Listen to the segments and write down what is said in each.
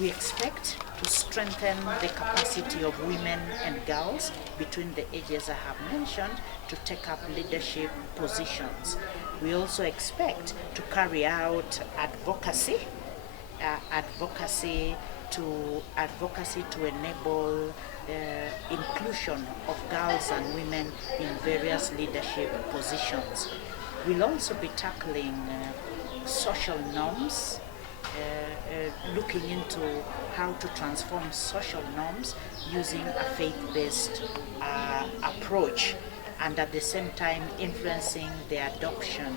We expect to strengthen the capacity of women and girls between the ages I have mentioned to take up leadership positions. We also expect to carry out advocacy to enable inclusion of girls and women in various leadership positions. We'll also be tackling social norms, looking into how to transform social norms using a faith-based approach, and at the same time influencing the adoption,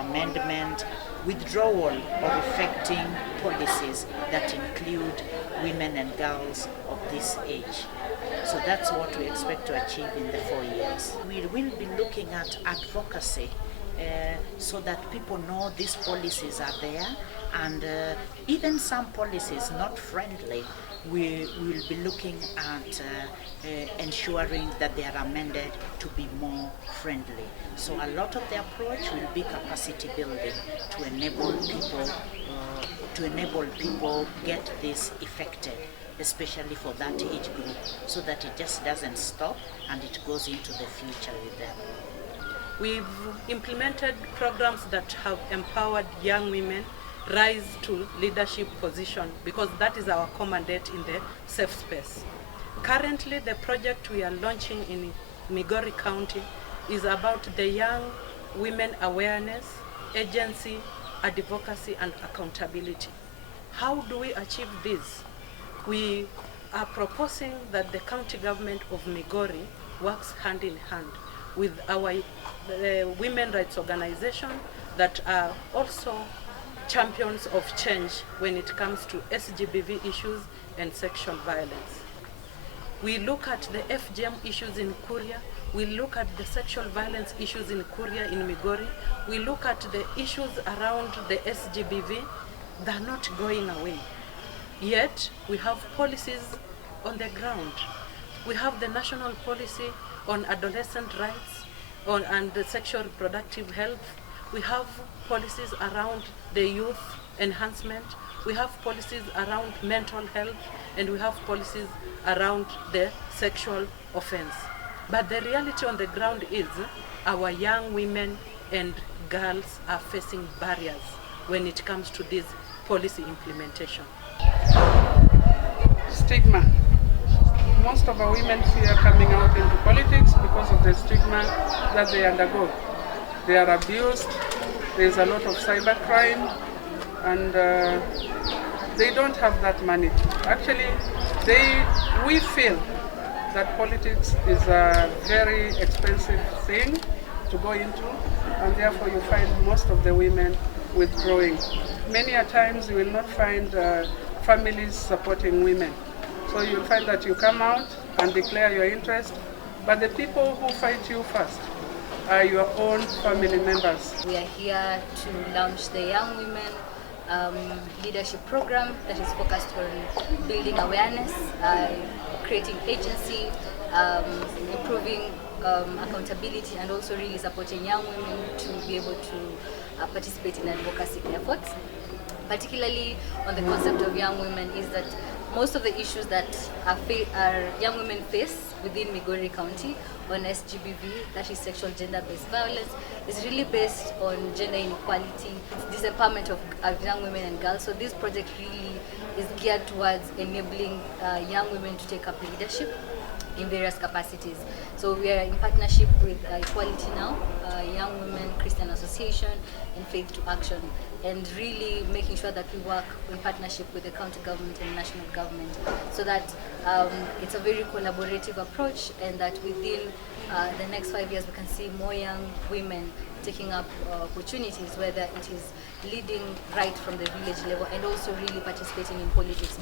amendment, withdrawal, or effecting policies that include women and girls of this age. So that's what we expect to achieve in the 4 years. We will be looking at advocacy so that people know these policies are there, and even some policies not friendly, we will be looking at ensuring that they are amended to be more friendly. So a lot of the approach will be capacity building to enable people get this effective, especially for that age group, so that it just doesn't stop and it goes into the future with them. We've implemented programs that have empowered young women rise to leadership position, because that is our core mandate in the safe space. Currently, the project we are launching in Migori County is about the young women awareness, agency, advocacy, and accountability. How do we achieve this? We are proposing that the county government of Migori works hand in hand with our women rights organization that are also champions of change when it comes to SGBV issues and sexual violence. We look at the FGM issues in Kuria, we look at the sexual violence issues in Kuria, in Migori, we look at the issues around the SGBV. They're not going away. Yet, we have policies on the ground. We have the national policy on adolescent rights and the sexual reproductive health. We have policies around the youth enhancement. We have policies around mental health, and we have policies around the sexual offense. But the reality on the ground is our young women and girls are facing barriers when it comes to this policy implementation. Stigma. Most of our women fear coming out into politics because of the stigma that they undergo. They are abused, there's a lot of cybercrime, and they don't have that money. Actually, we feel that politics is a very expensive thing to go into, and therefore you find most of the women withdrawing. Many a times you will not find families supporting women. So you'll find that you come out and declare your interest, but the people who fight you first are your own family members. We are here to launch the Young Women Leadership Program that is focused on building awareness, creating agency, improving accountability, and also really supporting young women to be able to participate in advocacy efforts. Particularly on the concept of young women is that most of the issues that our young women face within Migori County on SGBV, that is sexual gender-based violence, is really based on gender inequality, disempowerment of young women and girls. So this project really is geared towards enabling young women to take up leadership in various capacities. So we are in partnership with Equality Now, Young Women Christian Association, and Faith to Action, and really making sure that we work in partnership with the county government and national government, so that it's a very collaborative approach, and that within the next 5 years we can see more young women taking up opportunities, whether it is leading right from the village level and also really participating in politics.